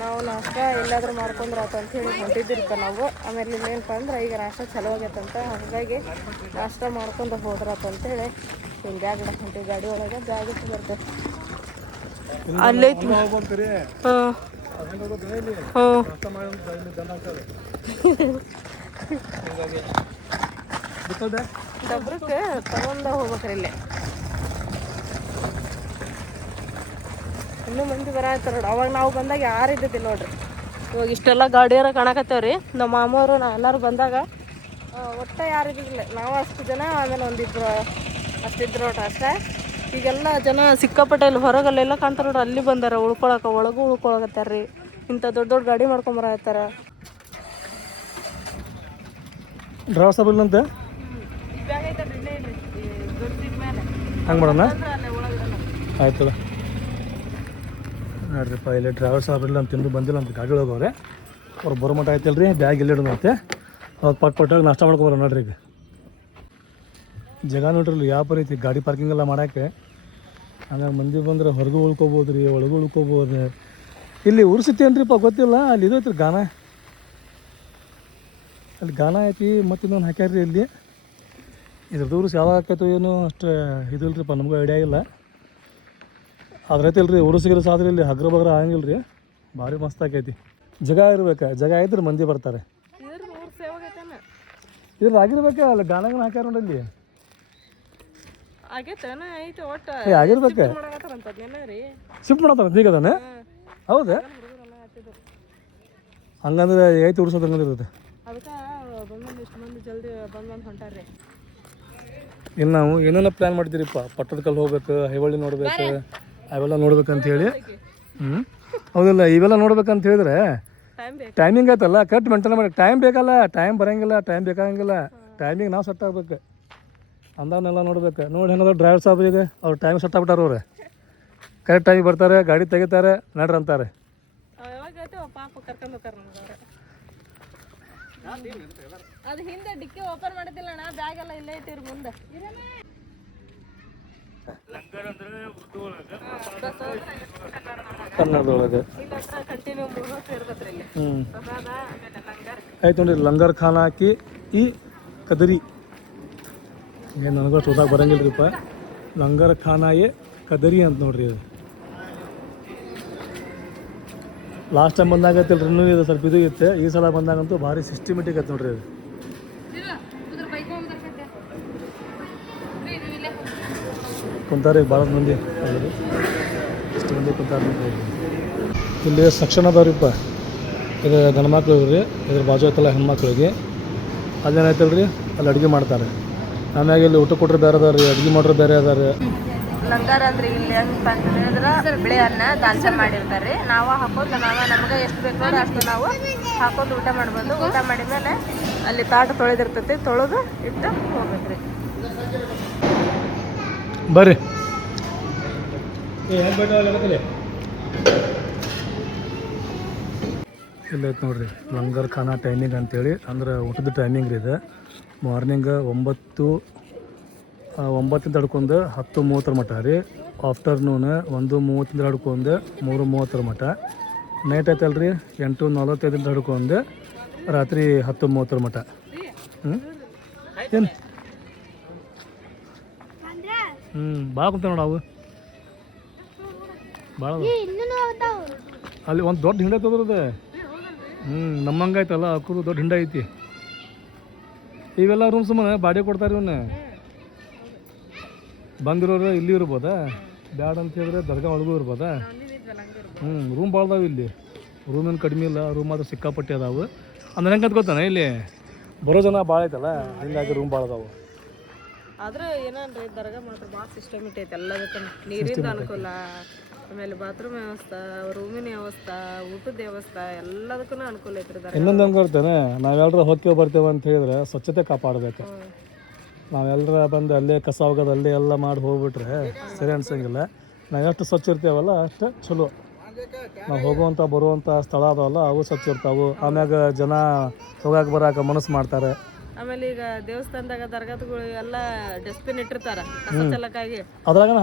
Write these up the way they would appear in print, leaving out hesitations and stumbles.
ನಾವು ನಾಷ್ಟ ಎಲ್ಲಾದರೂ ಮಾಡ್ಕೊಂಡ್ರೆ ಆತ ಅಂಥೇಳಿ ಹೊಂಟಿದ್ದಿರಪ್ಪ ನಾವು. ಆಮೇಲೆ ಇನ್ನೇನಪ್ಪ ಅಂದ್ರೆ ಈಗ ನಾಷ್ಟ ಚಲೋ ಆಗೈತಂತ, ಹಾಗಾಗಿ ನಾಷ್ಟ ಮಾಡ್ಕೊಂಡು ಹೋದ್ರಾತ ಅಂತೇಳಿ ಹಿಂಗೆ ಬ್ಯಾಗ್ ಇಡಕ್ಕೆ ಹೊಂಟಿವಿ. ಗಾಡಿ ಒಳಗೆ ಬ್ಯಾಗ್ ಇಟ್ಟು ಬರ್ತೇವೆ. ಅಲ್ಲೈತಿ. ಹಾಂ ಡಬ್ರಕ್ಕೆ ತಗೊಂಡ ಹೋಗ್ಬೇಕ್ರಿ ಇಲ್ಲೇ. ಇನ್ನೂ ಮಂದಿ ಬರತ್ತಾರ ನೋಡಿ. ಅವಾಗ ನಾವು ಬಂದಾಗ ಯಾರು ಇದ್ದಿದ್ದಿಲ್ಲ ನೋಡ್ರಿ. ಇವಾಗ ಇಷ್ಟೆಲ್ಲ ಗಾಡಿಯಾರ ಕಾಣಕತ್ತೇವ್ರಿ. ನಮ್ಮ ಮಾಮವರು ಎಲ್ಲರೂ ಬಂದಾಗ ಒಟ್ಟು ಯಾರು ಇದ್ದಿದ್ದಿಲ್ಲ. ನಾವು ಅಷ್ಟು ಜನ, ಆಮೇಲೆ ಒಂದಿಬ್ರು ಅಷ್ಟಿದ್ರು ನೋಡ್ರಿ ಅಷ್ಟೇ. ಈಗೆಲ್ಲ ಜನ ಸಿಕ್ಕಾಪಟ್ಟೆ ಇಲ್ಲಿ ಹೊರಗಲ್ಲೆಲ್ಲ ಕಾಣ್ತಾರ ನೋಡ್ರಿ. ಅಲ್ಲಿ ಬಂದಾರ ಉಳ್ಕೊಳಕ್ಕೆ, ಒಳಗೂ ಉಳ್ಕೊಳಕತ್ತಾರ ರೀ. ಇಂಥ ದೊಡ್ಡ ದೊಡ್ಡ ಗಾಡಿ ಮಾಡ್ಕೊಂಬರತ್ತಾರ. ಡ್ರೈವರ್ ಸಾಬ್ ಇಲ್ಲಂತೆ ಹಂಗೆ ಮಾಡೋಣ. ಆಯ್ತು ನೋಡ್ರಿಪ್ಪ, ಇಲ್ಲಿ ಡ್ರೈವರ್ ಸಾಬ್ ಇಲ್ಲ ಅಂತ ತಿಂದು ಬಂದಿಲ್ಲ ಅಂತ ಗಾಡಿ ಹೋಗವ್ರೆ. ಅವ್ರು ಬರೋ ಮಟ್ಟ ಆಯ್ತಲ್ಲ ರೀ, ಬ್ಯಾಗ್ ಇಲ್ಲಿ ಇಡೋದಂತೆ. ಅವ್ರು ಪಟ್ಟಾಗಿ ನಾಷ್ಟ ಮಾಡ್ಕೊಬಾರ ನೋಡ್ರಿ. ಈಗ ಜಾಗ ನೋಡ್ರಿ ಯಾವ ಪರಿ ಐತಿ ಗಾಡಿ ಪಾರ್ಕಿಂಗ್ ಎಲ್ಲ ಮಾಡೋಕ್ಕೆ. ಹಂಗಾಗಿ ಮಂದಿ ಬಂದ್ರೆ ಹೊರಗೂ ಉಳ್ಕೊಬೋದು ರೀ, ಒಳಗೂ ಉಳ್ಕೊಬೋದು. ಇಲ್ಲಿ ಉರ್ಸಿತಿ ಏನ್ರಿಪ್ಪ ಗೊತ್ತಿಲ್ಲ. ಅಲ್ಲಿ ಇದು ಐತ್ರಿ ಗಾನ, ಅಲ್ಲಿ ಗಾನ ಐತಿ. ಮತ್ತು ಇನ್ನೊಂದು ಹಾಕ್ಯಾರ್ರಿ ಇಲ್ಲಿ. ಇದ್ರದ್ದು ಉರ್ಸ್ ಯಾವಾಗ ಹಾಕೈತೋ ಏನೋ ಅಷ್ಟು ಇದಿಲ್ರಿಪ್ಪ, ನಮಗೂ ಐಡಿಯಾ ಇಲ್ಲ. ಅದ್ರ ಐತಿಲ್ಲ ರೀ ಉರುಸಿಗಿರುಸ. ಆದ್ರೆ ಇಲ್ಲಿ ಹಗ್ರ ಬಗ್ರ ಆಗಂಗಿಲ್ಲ ರೀ. ಭಾರಿ ಮಸ್ತ್ ಆಕೈತಿ. ಜಾಗ ಇರ್ಬೇಕು, ಜಾಗ ಇದ್ರೆ ಮಂದಿ ಬರ್ತಾರೆ. ಇದ್ರ ಆಗಿರ್ಬೇಕ, ಅಲ್ಲಿ ಗಾನಗನ ಹಾಕ್ಯಾರ ನೋಡಿ. ಅಲ್ಲಿ ಆಗಿರ್ಬೇಕು. ಶಿಫ್ಟ್ ಮಾಡತ್ತಾರ ಈಗ ಅದಾನೆ. ಹೌದಾ? ಹಂಗಂದ್ರೆ ಐತಿ ಉರ್ಸೋದು ಹಂಗಂದಿರುತ್ತೆ. ಇನ್ನು ನಾವು ಏನೇನೋ ಪ್ಲ್ಯಾನ್ ಮಾಡ್ತೀರಿಪ್ಪ. ಪಟ್ಟದ ಕಲ್ಲು ಹೋಗ್ಬೇಕು, ಐಹೊಳೆ ನೋಡ್ಬೇಕು, ಅವೆಲ್ಲ ನೋಡ್ಬೇಕಂತ ಹೇಳಿ. ಹೌದಿಲ್ಲ, ಇವೆಲ್ಲ ನೋಡ್ಬೇಕಂತ ಹೇಳಿದ್ರೆ ಟೈಮಿಂಗ್ ಆಯ್ತಲ್ಲ, ಕರೆಕ್ಟ್ ಮೇಂಟೈನ್ ಮಾಡಿ. ಟೈಮ್ ಬೇಕಲ್ಲ, ಟೈಮ್ ಬರೋಂಗಿಲ್ಲ, ಟೈಮ್ ಬೇಕಾಗಂಗಿಲ್ಲ. ಟೈಮಿಂಗ್ ನಾವು ಸೆಟ್ ಆಗ್ಬೇಕು, ಅಂದವನ್ನೆಲ್ಲ ನೋಡ್ಬೇಕು. ನೋಡಿ ಏನಾದ್ರು ಡ್ರೈವರ್ ಸಾಬ್ ಇದೆ, ಅವ್ರು ಟೈಮ್ ಸೆಟ್ ಆಗ್ಬಿಟ್ಟಾರ. ಅವ್ರೆ ಕರೆಕ್ಟ್ ಟೈಮಿಗೆ ಬರ್ತಾರೆ, ಗಾಡಿ ತೆಗಿತಾರೆ, ನಡ್ರಿ ಅಂತಾರೆ. ಅದು ಹಿಂದೆ ಡಿಕ್ಕಿ ಓಪನ್ ಮಾಡಿದ್ದಿಲ್ಲ ಅಣ್ಣ, ಬ್ಯಾಗ್ ಎಲ್ಲ ಇಲ್ಲೇ ಇಟ್ಟಿರಿ ಮುಂದೆ. ಕನ್ನಡದೊಳಗೆ ಆಯ್ತು ನೋಡ್ರಿ. ಲಂಗರ್ ಖಾನ ಹಾಕಿ ಈ ಕದರಿ ಏನು ನನಗಷ್ಟು ಓದಾಕ ಬರಂಗಿಲ್ಲ ರೀಪ್ಪ. ಲಂಗರ್ ಖಾನಾಯೇ ಕದರಿ ಅಂತ ನೋಡ್ರಿ. ಅದು ಲಾಸ್ಟ್ ಟೈಮ್ ಬಂದಾಗತ್ತಿಲ್ಲ ಇನ್ನೂ ಇದು ಸ್ವಲ್ಪ ಇದು ಇತ್ತು. ಈ ಸಲ ಬಂದಾಗಂತೂ ಭಾರಿ ಸಿಸ್ಟಮೆಟಿಕ್ ಆಯ್ತು ನೋಡ್ರಿ. ಅದು ಕುಂತಾರೆ ಭಾಳ ಮಂದಿ, ಇಷ್ಟು ಮಂದಿ ಕುಂತಾರೆ. ಇಲ್ಲಿ ಸೆಕ್ಷನ್ ಅದಾವ್ರಿಪ್ಪ. ಇದು ಗಂಡು ಮಕ್ಳಿಗೆ ರೀ, ಇದ್ರ ಬಾಜು ಐತಲ್ಲ ಹೆಣ್ಮಕ್ಳಿಗೆ. ಅದೇನಾಯ್ತಲ್ಲ ರೀ, ಅಲ್ಲಿ ಅಡುಗೆ ಮಾಡ್ತಾರೆ. ಆಮ್ಯಾಗ ಇಲ್ಲಿ ಊಟ ಕೊಟ್ಟರೆ ಬೇರೆ ಅದಾರ ರೀ, ಅಡುಗೆ ಮಾಡ್ರೆ ಬೇರೆ ಅದಾರ. ಲಂಗರ್ ಅಂದ್ರೆ ಇಲ್ಲಿ ಹೆಂಗಪ್ಪ ಅಂತಂದ್ರೆ ಬಿಳಿ ಅನ್ನ ದಾಲ್ಚ ಮಾಡಿರ್ತಾರೆ. ನಾವು ಹಾಕೋದು ನಮಗೆ ಎಷ್ಟು ಬೇಕು ಅಷ್ಟು ನಾವು ಹಾಕೊಂಡು ಊಟ ಮಾಡ್ಬೋದು. ಊಟ ಮಾಡಿದ್ಮೇಲೆ ಅಲ್ಲಿ ತಾಟ ತೊಳೆದಿರ್ತೈತಿ, ತೊಳೆದು ಇಟ್ಟು ಹೋಗ್ಬೇಕ್ರಿ. ಬರ್ರಿ ಇಲ್ಲೈತೆ ನೋಡ್ರಿ ಲಂಗರ್ ಖಾನ ಟೈಮಿಂಗ್ ಅಂತೇಳಿ. ಅಂದ್ರೆ ಊಟದ ಟೈಮಿಂಗ್ ರೀ ಇದು. ಮಾರ್ನಿಂಗ್ 9 ಹಿಡ್ಕೊಂಡು 10:30 ಮಟ್ಟ ರೀ. ಆಫ್ಟರ್ನೂನ್ 1:30 ಹಿಡ್ಕೊಂಡು 3:30 ಮಟ್ಟ. ನೈಟ್ ಐತಲ್ಲ ರೀ 8:45 ಹಿಡ್ಕೊಂಡು ರಾತ್ರಿ 10:30 ಮಟ್ಟ. ಏನು ಭಾಳ ಕುಂತ ನೋಡ ಅವು ಭಾಳ. ಅಲ್ಲಿ ಒಂದು ದೊಡ್ಡ ಹಿಂಡ ಐತದ್ರದ್ದು. ನಮ್ಮಂಗೆ ಐತಲ್ಲ ಅಕ್ಕರು ದೊಡ್ಡ ಹಿಂಡ ಐತಿ. ಇವೆಲ್ಲ ರೂಮ್ ಸುಮ್ಮನೆ ಬಾಡಿಗೆ ಕೊಡ್ತಾರೆ. ಇವನ್ನ ಬಂದಿರೋರು ಇಲ್ಲಿ ಇರ್ಬೋದಾ, ಬ್ಯಾಡ ಅಂತ ಹೇಳಿದ್ರೆ ದರ್ಗಾ ಒಳಗೂ ಇರ್ಬೋದಾ. ರೂಮ್ ಭಾಳ ಅದಾವೆ ಇಲ್ಲಿ. ರೂಮೇನು ಕಡಿಮೆ ಇಲ್ಲ, ರೂಮ್ ಆದ್ರೆ ಸಿಕ್ಕಾಪಟ್ಟೆ ಅದಾವೆ. ಅಂದ್ರೆ ಹೆಂಗೆ ಗೊತ್ತಾನೆ ಇಲ್ಲಿ ಬರೋ ಜನ ಭಾಳ ಐತಲ್ಲ, ಹಿಂಗಾಗಿ ರೂಮ್ ಭಾಳ ಅದಾವೆ. ಆದ್ರೆ ಏನನ್ರಿ ದರ್ಗಾ ಮಾತ್ರ ಭಾಳ ಸಿಸ್ಟಮೆಟಿಕ್ ಐತೆ. ಎಲ್ಲದಕ್ಕೂ ನೀರಿನ ಅನುಕೂಲ, ಆಮೇಲೆ ಬಾತ್ರೂಮ್ ವ್ಯವಸ್ಥೆ, ರೂಮಿನ ವ್ಯವಸ್ಥೆ, ಊಟದ ವ್ಯವಸ್ಥೆ, ಎಲ್ಲದಕ್ಕೂ ಅನುಕೂಲ ಐತ್ರಿ. ಇನ್ನೊಂದು ಹೆಂಗೆ ಬರ್ತೇನೆ, ನಾವೆಲ್ಲರೂ ಹೋಗ್ತೇವೆ ಬರ್ತೇವೆ ಅಂತ ಹೇಳಿದ್ರೆ ಸ್ವಚ್ಛತೆ ಕಾಪಾಡಬೇಕು. ನಾವೆಲ್ಲರ ಬಂದು ಅಲ್ಲೇ ಕಸ ಹೋಗೋದು ಅಲ್ಲೇ ಎಲ್ಲ ಮಾಡಿ ಹೋಗ್ಬಿಟ್ರೆ ಸರಿ ಅನ್ಸಂಗಿಲ್ಲ. ನಾವು ಎಷ್ಟು ಸ್ವಚ್ಛ ಇರ್ತೇವಲ್ಲ ಅಷ್ಟೇ ಚಲೋ. ನಾವು ಹೋಗುವಂಥ ಬರುವಂಥ ಸ್ಥಳ ಅದಾವಲ್ಲ ಅವು ಸ್ವಚ್ಛ ಇರ್ತಾವೆ. ಆಮ್ಯಾಗ ಜನ ಹೋಗಾಕ ಬರಾಕ ಮನಸ್ಸು ಮಾಡ್ತಾರೆ. ಆಮೇಲೆ ಈಗ ದೇವಸ್ಥಾನದಾಗ ದರ್ಗಾದಗಳು ಎಲ್ಲ ಡಸ್ಟ್ಬಿನ್ ಇಟ್ಟಿರ್ತಾರ ಕಸ ಚೆಲ್ಲಕ್ಕಾಗಿ, ಅದ್ರಾಗನ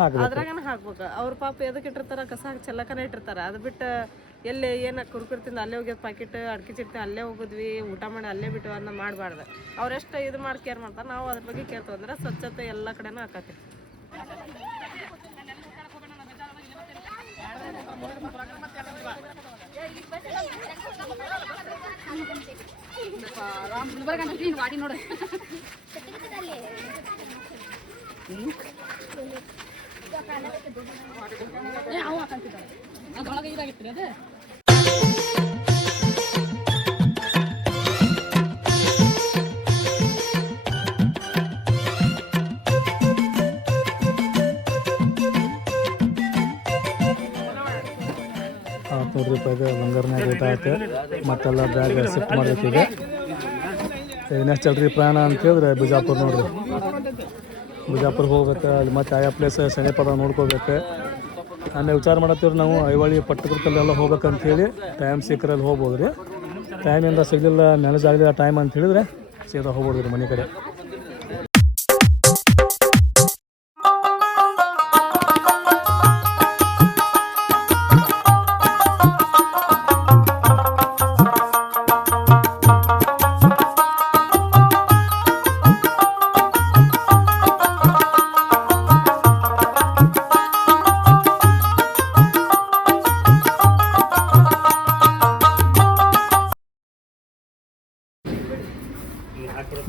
ಹಾಕ್ಬೇಕು. ಅವ್ರ ಪಾಪ ಎದಕ್ಕೆ ಇಟ್ಟಿರ್ತಾರ, ಕಸ ಚೆಲ್ಲಕನ ಇಟ್ಟಿರ್ತಾರ. ಅದು ಬಿಟ್ಟು ಎಲ್ಲಿ ಏನು ಕುರ್ಕುರಿ ತಿಂದು ಅಲ್ಲೇ ಹೋಗ್ಯದ ಪ್ಯಾಕೆಟ್ ಅಡ್ಕೆ ಚಿಟ್ಟಿ ಅಲ್ಲೇ ಹೋಗಿದ್ವಿ ಊಟ ಮಾಡಿ ಅಲ್ಲೇ ಬಿಟ್ಟು ಅದನ್ನ ಮಾಡಬಾರ್ದು. ಅವ್ರೆಷ್ಟು ಇದು ಮಾಡಿ ಕೇರ್ ಮಾಡ್ತಾರೆ, ನಾವು ಅದ್ರ ಬಗ್ಗೆ ಕೇರ್ ತೊಗೊಂಡ್ರೆ ಸ್ವಚ್ಛತೆ ಎಲ್ಲ ಕಡೆನೂ ಆಕತಿ. ₹100 ಬಂಗಾರನಾಗ ಊಟ ಆಯ್ತು. ಮತ್ತೆಲ್ಲ ಬ್ಯಾಗ್ ಶಿಫ್ಟ್ ಮಾಡ್ಬೇಕೀಗ. ನೆಕ್ಸ್ಟ್ ಅಲ್ರಿ ಪ್ರಯಾಣ ಅಂತ ಹೇಳಿದ್ರೆ ಬಿಜಾಪುರ ನೋಡ್ರಿ. ಬಿಜಾಪುರ ಹೋಗ್ಬೇಕು, ಅಲ್ಲಿ ಮತ್ತೆ ಆಯಾ ಪ್ಲೇಸ್ ಸಮೀಪದ ನೋಡ್ಕೋಬೇಕು. ಆಮೇಲೆ ವಿಚಾರ ಮಾಡತ್ತೀವ್ರಿ ನಾವು ಐವಳಿ ಪಟ್ಟದಕಲ್ಲೆಲ್ಲ ಹೋಗ್ಬೇಕಂತೇಳಿ. ಟೈಮ್ ಸಿಕ್ಕರಲ್ಲಿ ಹೋಗ್ಬೋದು ರೀ. ಟೈಮಿಂದ ಸಿಗಲಿಲ್ಲ, ಮ್ಯಾನೇಜ್ ಆಗಲಿಲ್ಲ ಟೈಮ್ ಅಂತ ಹೇಳಿದ್ರೆ ಸೀದಾ ಹೋಗ್ಬೋದು ರೀ ಮನೆ ಕಡೆ.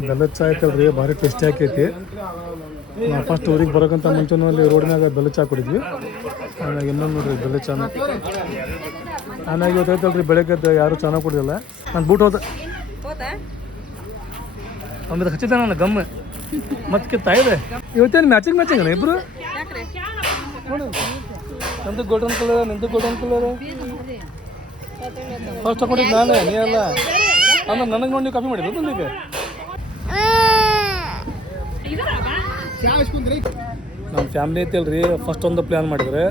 ಬೆಲ್ಲದ ಚಾ ಐತಲ್ರಿ, ಭಾರಿ ಟೇಸ್ಟಿ ಆಕೈತಿ. ನಾವು ಫಸ್ಟ್ ಊರಿಗೆ ಬರೋಕ್ಕಂತ ಮುಂಚೆನೂ ಅಲ್ಲಿ ರೋಡಿನಾಗ ಬೆಲ್ಲದ ಚಾ ಕುಡಿದ್ವಿ. ಆಮ್ಯಾಗ ಇನ್ನೊಂದು ನೋಡ್ರಿ ಬೆಲ್ಲದ ಚಾನ. ಆಮ್ಯಾಗ ಇವತ್ತು ಐತಲ್ರಿ ಬೆಳಗ್ಗೆದ್ದು ಯಾರು ಚಾನ ಕುಡಿದಿಲ್ಲ. ನಾನು ಬೂಟ್ ಹೋದ ಆಮೇಲೆ ಹಚ್ಚಿದ್ದೆ ನಾನು ಗಮ್ಮ ಮತ್ತೆ ಕಿತ್ತ ಇದೆ. ಇವತ್ತೇನು ಮ್ಯಾಚಿಂಗ್ ಅಣ್ಣ ಇಬ್ರು. ನೋಡಿ ನಂದು ಗೋಲ್ಡನ್ ಕಲರ್, ನಿಂದು ಗೋಲ್ಡನ್ ಕಲರ್. ಫಸ್ಟ್ ತಗೊಂಡಿದ್ದು ನಾನೇ, ನೀ ಅಲ್ಲ. ಆಮೇಲೆ ನನಗೆ ನೋಡಿ ನೀವು ಕಾಪಿ ಮಾಡಿದ್ರು ನಿಮಗೆ. ನಮ್ಮ ಫ್ಯಾಮ್ಲಿ ಐತಿಲ್ರಿ, ಫಸ್ಟ್ ಒಂದು ಪ್ಲ್ಯಾನ್ ಮಾಡಿದ್ರೆ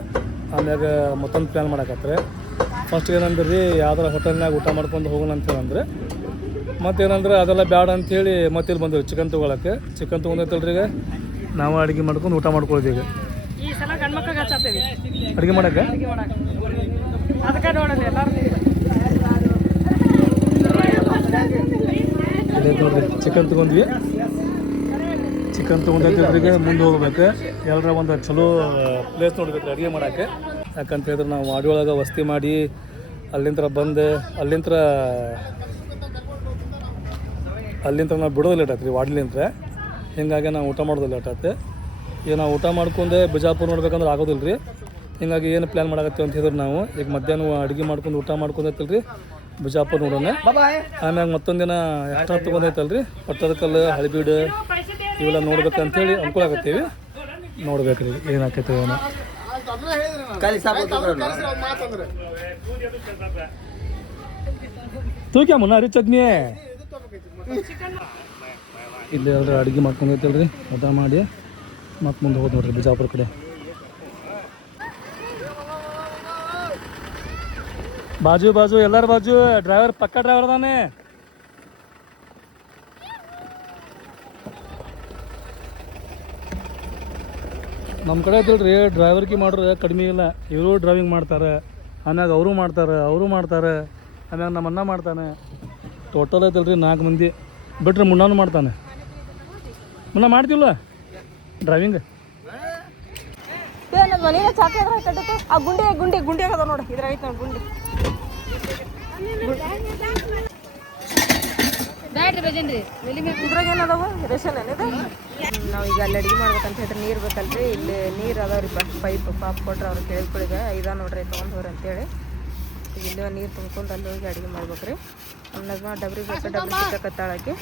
ಆಮ್ಯಾಗ ಮತ್ತೊಂದು ಪ್ಲ್ಯಾನ್ ಮಾಡಕತ್ತಾರೆ. ಫಸ್ಟ್ ಏನಂದ್ರೆ ರೀ ಯಾವ್ದಾರ ಹೋಟೆಲ್ನಾಗ ಊಟ ಮಾಡ್ಕೊಂಡು ಹೋಗೋಣ ಅಂತೇಳಂದ್ರೆ, ಮತ್ತೇನಂದ್ರೆ ಅದೆಲ್ಲ ಬ್ಯಾಡ ಅಂಥೇಳಿ ಮತ್ತೆ ಇಲ್ಲಿ ಬಂದೇವಿ ಚಿಕನ್ ತೊಗೊಳಕ್ಕೆ. ಚಿಕನ್ ತೊಗೊಂಡೈತಲ್ರಿ, ಈಗ ನಾವು ಅಡುಗೆ ಮಾಡ್ಕೊಂಡು ಊಟ ಮಾಡ್ಕೊಳ್ತೀವಿ. ಈಗ ಈ ಸಲ ಗಂಡು ಮಕ್ಕಳಿಗೆ ಹಚ್ಚತ್ತೀವಿ ಅಡುಗೆ ಮಾಡಕ್ಕೆ. ಅದಕ್ಕೆ ನೋಡೋಣ ಎಲ್ಲರೂ ನೋಡ್ರಿ ಚಿಕನ್ ತೊಗೊಂಡ್ವಿ. ಚಿಕನ್ ತೊಗೊಂಡೈತಿಲ್ರಿಗೆ ಮುಂದೆ ಹೋಗ್ಬೇಕು. ಎಲ್ಲರ ಒಂದು ಚಲೋ ಪ್ಲೇಸ್ ನೋಡ್ಬೇಕು ಅಡುಗೆ ಮಾಡೋಕ್ಕೆ. ಯಾಕಂತ ಹೇಳಿದ್ರೆ ನಾವು ವಾಡಿ ಒಳಗೆ ವಸತಿ ಮಾಡಿ ಅಲ್ಲಿಂದ ಬಂದು ಅಲ್ಲಿಂದ ನಾವು ಬಿಡೋದು ಲೇಟ್ ಆಯ್ತು ರೀ ವಾಡ್ಲಿಂತ್ರ. ಹೀಗಾಗಿ ನಾವು ಊಟ ಮಾಡೋದು ಲೇಟ್ ಆಯ್ತು. ಈಗ ನಾವು ಊಟ ಮಾಡ್ಕೊಂಡೆ ಬಿಜಾಪುರ ನೋಡ್ಬೇಕಂದ್ರೆ ಆಗೋದಿಲ್ಲ ರೀ. ಹೀಗಾಗಿ ಏನು ಪ್ಲ್ಯಾನ್ ಮಾಡಕತ್ತೀವಿ ಅಂತ ಹೇಳಿದ್ರೆ ನಾವು ಈಗ ಮಧ್ಯಾಹ್ನ ಅಡುಗೆ ಮಾಡ್ಕೊಂಡು ಊಟ ಮಾಡ್ಕೊಂಡೈತಿಲ್ರಿ ಬಿಜಾಪುರ ನೋಡೋಣ. ಆಮ್ಯಾಗ ಮತ್ತೊಂದಿನ ಎಕ್ಸ್ಟ್ರಾ ತೊಗೊಂಡೈತಲ್ರಿ ಪಟ್ಟದಕಲ್ಲು, ಹಳೆಬೀಡು ಇವೆಲ್ಲ ನೋಡ್ಬೇಕಂತೇಳಿ ಅನುಕೂಲ ಆಗತ್ತೀವಿ. ನೋಡ್ಬೇಕ್ರಿ ಏನಾಕೈತೆ ಏನೋ. ತೂಕ್ಯ ಮುನ್ನಾರಿ ಚಟ್ನಿ ಇಲ್ಲಿ ಎಲ್ಲರೂ ಅಡುಗೆ ಮಾಡ್ಕೊಂಡೈತಲ್ರಿ. ಊಟ ಮಾಡಿ ಮತ್ತೆ ಮುಂದೆ ಹೋದ್ ನೋಡ್ರಿ ಬಿಜಾಪುರ ಕಡೆ. ಬಾಜು ಎಲ್ಲರ ಬಾಜು ಡ್ರೈವರ್ ಪಕ್ಕ ಡ್ರೈವರ್ ಅದಾನೆ. ನಮ್ಮ ಕಡೆ ಐತಿಲ್ರಿ ಡ್ರೈವರ್ಗೆ ಮಾಡ್ರೆ ಕಡಿಮೆ ಇಲ್ಲ. ಇವರು ಡ್ರೈವಿಂಗ್ ಮಾಡ್ತಾರೆ, ಆಮ್ಯಾಗ ಅವರು ಮಾಡ್ತಾರೆ, ಆಮ್ಯಾಗ ನಮ್ಮ ಅಣ್ಣ ಮಾಡ್ತಾನೆ. ಟೋಟಲ್ ಐತಲ್ರಿ 4 ಮಂದಿ ಬಿಟ್ರೆ ಮುನ್ನಾನು ಮಾಡ್ತಾನೆ. ಮುನ್ನ ಮಾಡ್ತಿಲ್ಲ ಡ್ರೈವಿಂಗ್. ಮನೆಯ ಚಾಕೆ ಆ ಗುಂಡಿ ಆಗದ ನೋಡಿ, ಇದ್ರಾಗ ಐತೆ ನೋಡಿ ಗುಂಡಿ. ಇದ್ರಾಗ ಏನದಾವ ರೇಷನ್ ಏನಿದೆ. ನಾವು ಈಗ ಅಲ್ಲಿ ಅಡುಗೆ ಮಾಡ್ಬೇಕಂತ ಹೇಳಿದ್ರೆ ನೀರು ಬೇಕಲ್ರಿ. ಇಲ್ಲಿ ನೀರು ಅದಾವ್ರಿ, ಪೈಪ್ ಪಾಪ್ ಕೊಟ್ರೆ ಅವ್ರು ಕೇಳ್ಕೊಳಿಗೆ ಇದ ನೋಡ್ರಿ ತೊಗೊಂಡವ್ರಿ ಅಂತೇಳಿ. ಈಗ ಇಲ್ಲಿ ನೀರು ತುಂಬ್ಕೊಂಡು ಅಲ್ಲಿ ಹೋಗಿ ಅಡುಗೆ ಮಾಡ್ಬೇಕ್ರಿ. ಅನ್ನದ ಡಬ್ರಿ ಬೇಕು, ಡಬ್ರಿ ಚಿಕ್ಕತ್ತಾಳಕ್ಕೆ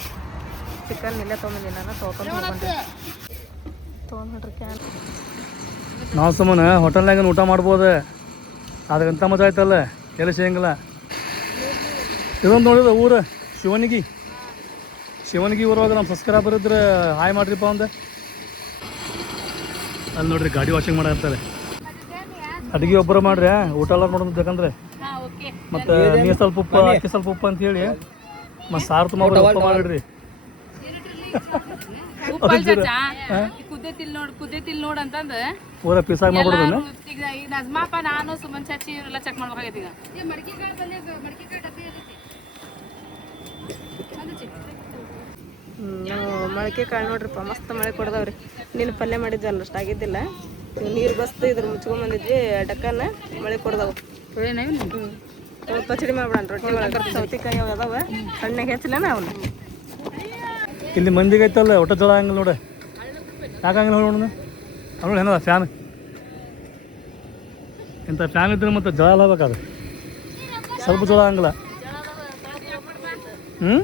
ಚಿಕನ್ ಇಲ್ಲೇ ತೊಗೊಂಬಂದಿನಿ ನಾನು. ತೊಗೊಂಡ್ರಿ ಕ್ಯಾನ್. ನಾವು ಸುಮ್ಮನೆ ಹೋಟೆಲ್ನಾಗ ಊಟ ಮಾಡ್ಬೋದು, ಅದಕ್ಕಂತ ಮಜಾ ಆಯ್ತಲ್ಲ ಎಲ್ಲಿ ಸಿಗಂಗಿಲ್ಲ. ಇದೊಂದು ನೋಡಿದ ಊರು ಶಿವನಿಗೆ ಊರೊಳಗ ನಮ್ಮ ಸಬ್ಸ್ಕ್ರೈಬರ್ ಇದ್ರೆ ಹಾಯ್ ಮಾಡ್ರಿಪ್ಪ ಒಂದು. ಅಲ್ಲಿ ನೋಡ್ರಿ ಗಾಡಿ ವಾಷಿಂಗ್ ಮಾಡಿರ್ತಾರೆ. ಅಡುಗೆ ಒಬ್ಬರು ಮಾಡ್ರಿ, ಊಟ ಎಲ್ಲ ಮಾಡೋದು ಬೇಕಂದ್ರೆ. ಮತ್ತು ನೀರು ಸ್ವಲ್ಪ ಉಪ್ಪು, ಅಕ್ಕಿ ಸ್ವಲ್ಪ ಉಪ್ಪು ಅಂತ ಹೇಳಿ ಮತ್ತು ಸಾರು ತುಂಬ ಉಪ್ಪು ಮಾಡಿಡ್ರಿ. ಕುದ್ದೇತಿಲ್ ನೋಡ್ ಅಂತಂದ ಪೂರ ಪೀಸಾಗಿ ಮಾಡ್ಬಿಡೋದನ್ನ ಈಗ ನಜ್ಮಾಪ ನಾನು ಸುಮನ್ ಚಾಚಿ ಇವರೆಲ್ಲ ಚೆಕ್ ಮಾಡ್ಬೇಕಾಗೈತಿ ಈಗ ನಾವು ಮೊಳಕೆ ಕಾಳು ನೋಡ್ರಿಪ್ಪ ಮಸ್ತ್ ಮಳೆ ಕೊಡ್ದಾವ್ರಿ ನೀನು ಪಲ್ಯ ಮಾಡಿದ್ವಲ್ಲ ಅಷ್ಟು ಆಗಿದ್ದಿಲ್ಲ ನೀರು ಬಸ್ತು ಇದ್ರ ಮುಚ್ಕೊಂಬಂದಿದ್ವಿ ಡಕ್ಕನ ಮಳೆ ಕೊಡ್ದಾವು ಪಚಡಿ ಮಾಡ್ಬಿಡಣ ರೊಟ್ಟಿ ಒಳಗೆ ಸೌತಿಕಾಯಿ ಅವು ಅದಾವ ಸಣ್ಣಗೆ ಹೆಚ್ಚಿಲ್ಲ ಅವನ್ನ ಇಲ್ಲಿ ಮಂದಿಗೆ ಐತಲ್ಲ ಒಟ್ಟ ಜೋಳ ಹಂಗಿಲ್ಲ ನೋಡಿ ಯಾಕೆ ಹಂಗಿಲ್ಲ ನೋಡೋಣ ಅವ್ನು ಏನದ ಫ್ಯಾನ್ ಇಂಥ ಫ್ಯಾನ್ ಇದ್ರೆ ಮತ್ತು ಜೋಳ ಅಲ್ಲಬೇಕಾದ್ರೆ ಸ್ವಲ್ಪ ಜೋಳ ಹಂಗಿಲ್ಲ ಹ್ಞೂ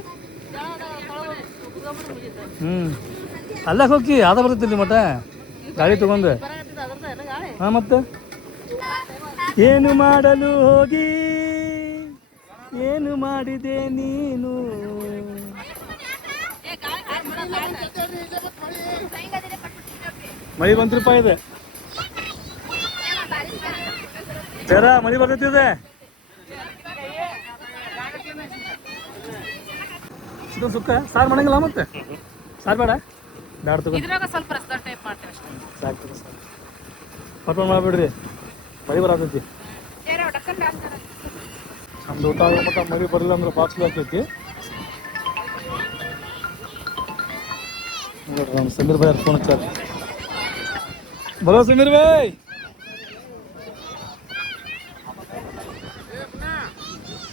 ಅಲ್ಲೇ ಹೋಗಿ ಯಾವ್ದು ಬರ್ತೈತಿ ಮಟ ಗಾಡಿ ತಗೊಂಡು ಹಾಂ ಮತ್ತೆ ಏನು ಮಾಡಲು ಹೋಗಿ ಏನು ಮಾಡಿದೆ ನೀನು ಮಳಿ ಬಂತ್ರಪ್ಪ ಇದೆ ಜರ ಮಳಿ ಬರ್ತೈತಿದೆ ಚಿಕನ್ ಸುಕ್ಕ ಸಾರು ಮಾಡಂಗಿಲ್ಲ ಮತ್ತೆ ಸಾರು ಬೇಡ ಬೇಡ ತಗೋ ಇದ್ರಾಗ ಸ್ವಲ್ಪ ರಸದ ಟೈಪ್ ಮಾಡ್ತೇವೆ ಅಷ್ಟೇ ಸಾಕು ಸಾಕು ಪಟ್ಟ ಮಾಡ್ಬಿಡ್ರಿ ಮಳಿ ಬರತೈತಿ ನಮ್ದು ಊಟ ಆಗೋ ಮಟ್ಟ ಮಳಿ ಬರಲಿಲ್ಲ ಅಂದ್ರೆ ಬಾಕ್ಸ್ ಹಾಕೈತಿ ನೋಡ್ರಿ ನಮ್ಮ ಸಮೀರ್ ಭಾಯ್ ಫೋನ್ ಹಚ್ಚಾರ ಬರೋ ಸಮೀರ್ ಭಾಯ್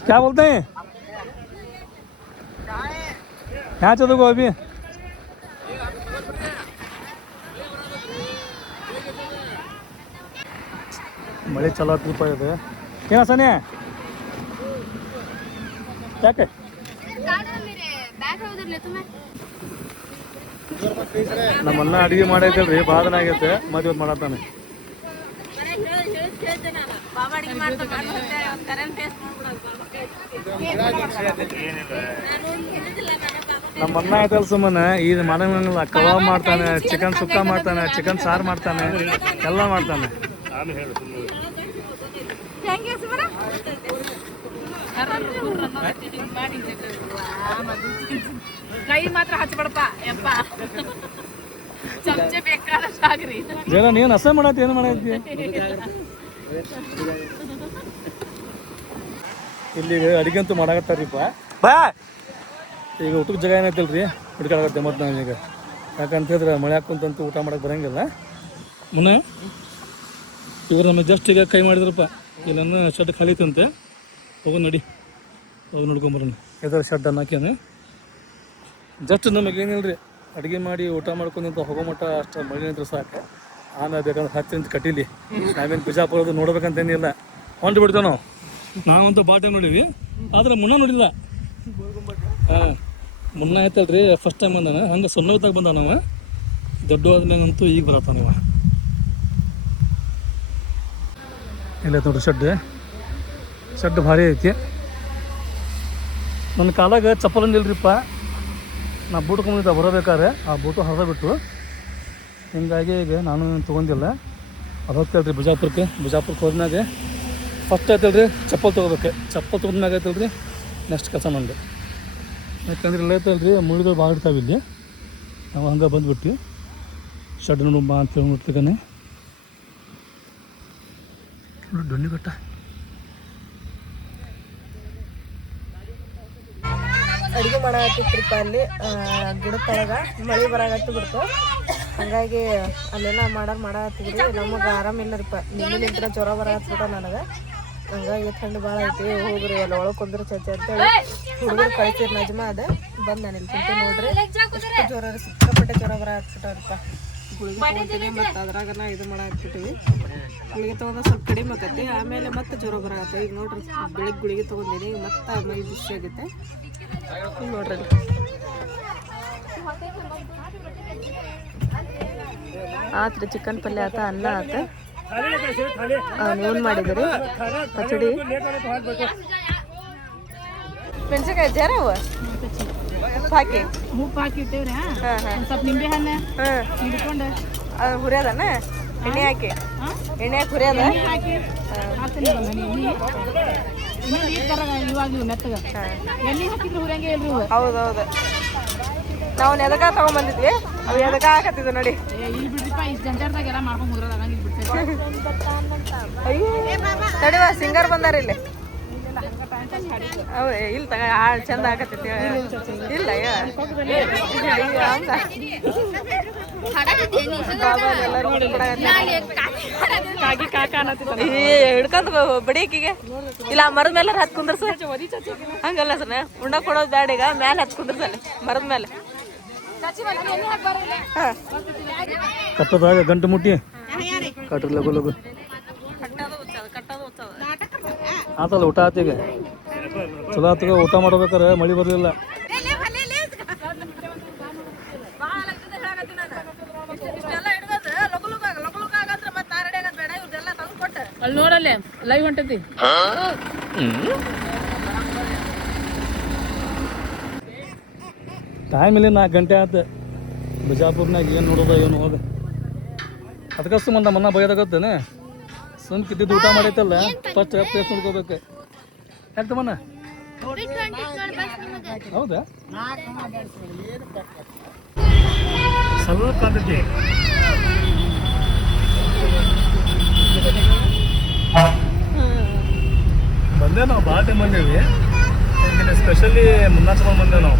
क्या बोलते हैं यहाँ चलो गो अभी मಳೆ ಚಲೋ ಆಗ್ತಿಲ್ಪ ಇದೆ ಏನ ಸನ್ಯಾ ಯಾಕೆ ನಮ್ಮನ್ನ ಅಡಿಗೆ ಮಾಡೈತಲ್ರಿ ಭಾಳ ದಿನ ಆಗೈತೆ ಮದುವೆ ಮಾಡತ್ತಾನೆ ನಮ್ಮನ್ನ ಐತಲ್ ಸುಮ್ಮನೆ ಇದು ಮಾಡಂಗಿಲ್ಲ ಕಬಾಬ್ ಮಾಡ್ತಾನೆ ಚಿಕನ್ ಸುಕ್ಕ ಮಾಡ್ತಾನೆ ಚಿಕನ್ ಸಾರು ಮಾಡ್ತಾನೆ ಎಲ್ಲ ಮಾಡ್ತಾನೆ ಕೈ ಮಾತ್ರ ಹಚ್ಚಬೇಡಪ್ಪ ಯಪ್ಪ ಚಮಚೆ ಬೇಕಾದಷ್ಟಾಗ್ರಿ ಜನ ನೀನು ಹಸ ಮಾಡತ್ತಿ ಏನು ಮಾಡತ್ತಿ ಇಲ್ಲಿ ಅಡಿಗೆ ಅಂತೂ ಮಾಡಾಕತ್ತಾರಿಪ್ಪ ಬಾ ಈಗ ಊಟಕ್ಕೆ ಜಾಗ ಏನೈತಲ್ರಿ ಹುಡ್ಕಾಡಕತ್ತೆ ಮತ್ತು ನಾವೀಗ ಯಾಕಂತ ಹೇಳಿದ್ರೆ ಮಳೆ ಹಾಕುಂತಂತೂ ಊಟ ಮಾಡಕ್ಕೆ ಬರಂಗಿಲ್ಲ ಮುನ್ನ ಇವ್ರು ನಮಗೆ ಜಸ್ಟ್ ಈಗ ಕೈ ಮಾಡಿದ್ರಪ್ಪ ಇಲ್ಲನ್ನ ಶೆಡ್ ಖಾಲಿ ಐತಂತೆ ಹೋಗಿ ನೋಡಿ ಹೋಗಿ ನೋಡ್ಕೊಂಬರೋಣ ಇದರ ಶೆಡ್ ಅನ್ನೋಕೇನು ಜಸ್ಟ್ ನಮಗೇನಿಲ್ಲ ರೀ ಅಡುಗೆ ಮಾಡಿ ಊಟ ಮಾಡ್ಕೊಂಡಂತ ಹೋಗೋ ಮಟ್ಟ ಅಷ್ಟು ಮಳೆ ನಿಂತ್ರೆ ಸಾಕು ಆಮೇಲೆ ಬೇಕಂದ್ರೆ ಹತ್ತಿಂತ ಕಟೀಲಿ ನಾವೇನು ಬಿಜಾಪುರದು ನೋಡ್ಬೇಕಂತೇನಿಲ್ಲ ಹೊಂಟು ಬಿಡ್ತೇವೆ ನಾವಂತೂ ಬಾಟೆ ನೋಡೀವಿ ಆದ್ರೆ ಮುನ್ನ ನೋಡಿಲ್ಲ ಹಾಂ ಮುನ್ನ ಆಯ್ತಲ್ರಿ ಫಸ್ಟ್ ಟೈಮ್ ಬಂದಾನ ಹಂಗೆ ಸಣ್ಣದಾಗ ಬಂದ ನಾವು ದೊಡ್ಡ ಆದ್ಮೇಲಂತೂ ಈಗ ಬರತ್ತ ನೀವು ಇಲ್ಲ ನೋಡ್ರಿ ಶೆಡ್ ಭಾರಿ ಐತಿ ನನ್ನ ಕಾಲಾಗ ಚಪ್ಪಲ್ ಅಂದಿಲ್ರಿಪ್ಪ ನಾ ಬೂಟ್ ಕೊಂಡಿದ್ದ ಬರಬೇಕಾದ್ರೆ ಆ ಬೂಟು ಹರಿದ ಬಿಟ್ಟು ಹಿಂಗಾಗಿ ಈಗ ನಾನು ತೊಗೊಂಡಿಲ್ಲ ಅದು ಹೋಗ್ತಲ್ರಿ ಬಿಜಾಪುರಕ್ಕೆ ಹೋದ್ಮ್ಯಾಗ ಫಸ್ಟ್ ಆಯ್ತಲ್ರಿ ಚಪ್ಪಲ್ ತೊಗೋಬೇಕು ಚಪ್ಪಲ್ ತೊಗೊಂಡ್ಮ್ಯಾಗ ಆಯ್ತಲ್ರಿ ನೆಕ್ಸ್ಟ್ ಕೆಲಸ ಮಂದೆ ಯಾಕಂದ್ರೆ ಇಲ್ಲ ಐತಲ್ರಿ ಮುಳಿಗಳು ಭಾಳ ಇರ್ತಾವೆ ಇಲ್ಲಿ ನಾವು ಹಂಗೆ ಬಂದುಬಿಟ್ಟು ಶೆಡ್ ನೋಡುಂಬ ಅಂತೇಳಿ ನೋಡ್ತಿದ್ದಾನೆ ಡೊನ್ನಿಘಟ್ಟ ಅಡುಗೆ ಮಾಡತ್ತಿತ್ರಿಪ್ಪ ಅಲ್ಲಿ ಗಿಡದ ತಳಗ ಮಳೆ ಬರಾಗತ್ತು ಬಿಡ್ತು ಹಂಗಾಗಿ ಅಲ್ಲೆಲ್ಲ ಮಾಡತ್ತಿದ್ರಿ ನಮಗೆ ಆರಾಮಿಲ್ಲರಿಪ್ಪ ನಿನ್ನೆ ಜ್ವರ ಬರಾಕತ್ಬಿಟ್ಟ ನನಗೆ ಹಂಗಾಗಿ ಥಂಡಿ ಭಾಳ ಐತಿ ಹೋಗ್ರಿ ಅಲ್ಲಿ ಒಳಗೆ ಕುಂದ್ರೆ ಚರ್ಚೆ ಅಂತೇಳಿ ಹುಡುಗರು ಕಳಿಸಿರಿ ನಜ್ಮ ಅದ ಬಂದು ನಾನು ಇಲ್ಲಿ ಕುಂತೆ ನೋಡ್ರಿ ಅಷ್ಟು ಜ್ವರ ಸಿಕ್ಕಾಪಟ್ಟೆ ಜ್ವರ ಬರಾಕತ್ಬಿಟ್ಟವ್ರಿಪ್ಪ ಗುಳಿಗೆ ತೊಗೊಂತೀನಿ ಮತ್ತು ಅದ್ರಾಗನ ಇದು ಮಾಡಾಕ್ಬಿಟ್ಟಿವಿ ಗುಳಿಗೆ ತೊಗೊಂಡು ಸ್ವಲ್ಪ ಕಡಿಮೆ ಆಕತಿ ಆಮೇಲೆ ಮತ್ತೆ ಜ್ವರ ಬರಾಕತ್ತ ಈಗ ನೋಡ್ರಿ ಬೆಳಿಗ್ಗೆ ಗುಳಿಗೆ ತೊಗೊಂಡಿನಿ ಈಗ ಮತ್ತೆ ಮೈ ಬಿಸಿ ಆಗುತ್ತೆ ನೋಡ್ರಿ ಆತ್ರಿ ಚಿಕನ್ ಪಲ್ಯ ಆತ ಅನ್ನ ಆತ ನೀವು ಮಾಡಿದ್ರಿ ಪಚಡಿ ಮೆಣಸಿನ್ಕಾಯಿ ಜಾರ ಅವ ಹಾಕಿ ಉಪ್ಪು ಹಾಕಿ ಇಟ್ಟೇವ್ರಿ ಸ್ವಲ್ಪ ನಿಂಬೆ ಹಣ್ಣು ಹಿಡ್ಕೊಂಡು ಹುರಿಯೋದನ ಎಣ್ಣೆ ಹಾಕಿ ಎಣ್ಣೆ ಹಾಕಿ ಹುರಿಯೋದ ಹಾಕಿ ಹಾಕ್ತೀನಿ ಈ ಥರ ಇವಾಗ ಮೆತ್ತಗ ಎಣ್ಣೆ ಹಾಕಿದ್ರು ಹುರಿಯಂಗೆ ಇಲ್ರಿ ಹೌದೌದು ನಾವು ನೆದಕ ತಗೊಂಡ್ಬಂದಿದ್ವಿ ಅವು ಎದಕ್ಕೆ ಹಾಕತ್ತಿದ್ದ ನೋಡಿ. ಇಲ್ಲಿ ಬಿಡ್ರಿಪ್ಪ ಇಷ್ಟು ಜಂಜಾಟದಾಗ ಎಲ್ಲ ಮಾಡ್ಕೊಂಡು ಮುದ್ರದಾಗ ಇಲ್ಲಿ ಬಿಡ್ತೈತೆ. ಅಯ್ಯೋ ತಡಿವಾ ಸಿಂಗರ್ ಬಂದಾರ ಇಲ್ಲಿ. ಅವ ಇಲ್ಲಿ ತಗ ಹಾಳು ಚಂದ ಹಾಕತ್ತೈತಿ. ಇಲ್ಲ ಹಿಡ್ಕೊಂತ ಬಡಿಕಿಗೆ ಇಲ್ಲ ಮರದ ಮೇಲೆ ಹತ್ ಕುಂದ್ರಸ ಹಂಗಲ್ಲ ಸರ್ ಉಂಡ ಕೊಡೋದು ಬ್ಯಾಡ ಈಗ ಮೇಲೆ ಹತ್ ಕುಂದ್ರಸಲ್ಲಿ ಮರದ ಮೇಲೆ. ಕಟ್ಟದಾಗ ಗಂಟು ಮುಟ್ಟಿ ಕಟ್ರಿ ಲಗು ಲಗು ಆತಲ್ಲ ಊಟ ಆತೀಗ ಚಲೋ ಆತಗ ಊಟ ಮಾಡ್ಬೇಕಾರೆ ಮಳೆ ಬರಲಿಲ್ಲ. ಅಲ್ಲಿ ನೋಡಲ್ಲೇ ಲೈವ್ ಹೊಂಟೈತಿ. ಟೈಮ್ ಇಲ್ಲಿ 4 ಗಂಟೆ ಆಯ್ತು. ಬಿಜಾಪುರ್ನಾಗ ಏನು ನೋಡೋದ ಏನು ಹೋದ ಅದಕ್ಕೆ ಸುಮ್ಮನೆ ಮನ್ನ ಬೈದಾಗತ್ತೇನೆ. ಸುಮ್ ಕಿದ್ದಿದ್ದು ಊಟ ಮಾಡೈತಲ್ಲ ಫಸ್ಟ್ ಪ್ಲೇಸ್ ನೋಡ್ಕೋಬೇಕು. ಯಾಕೆ ತಮ್ಮನ್ನ ಹೌದಾ ಸ್ವಲ್ಪ ಆಗ್ತೈತಿ. ಬಂದೆ ನಾವು ಭಾಳ ಟೈಮ್ ಬಂದೇವಿ. ಸ್ಪೆಷಲಿ ಮುನ್ನಾಚ ಬಂದೇವೆ ನಾವು.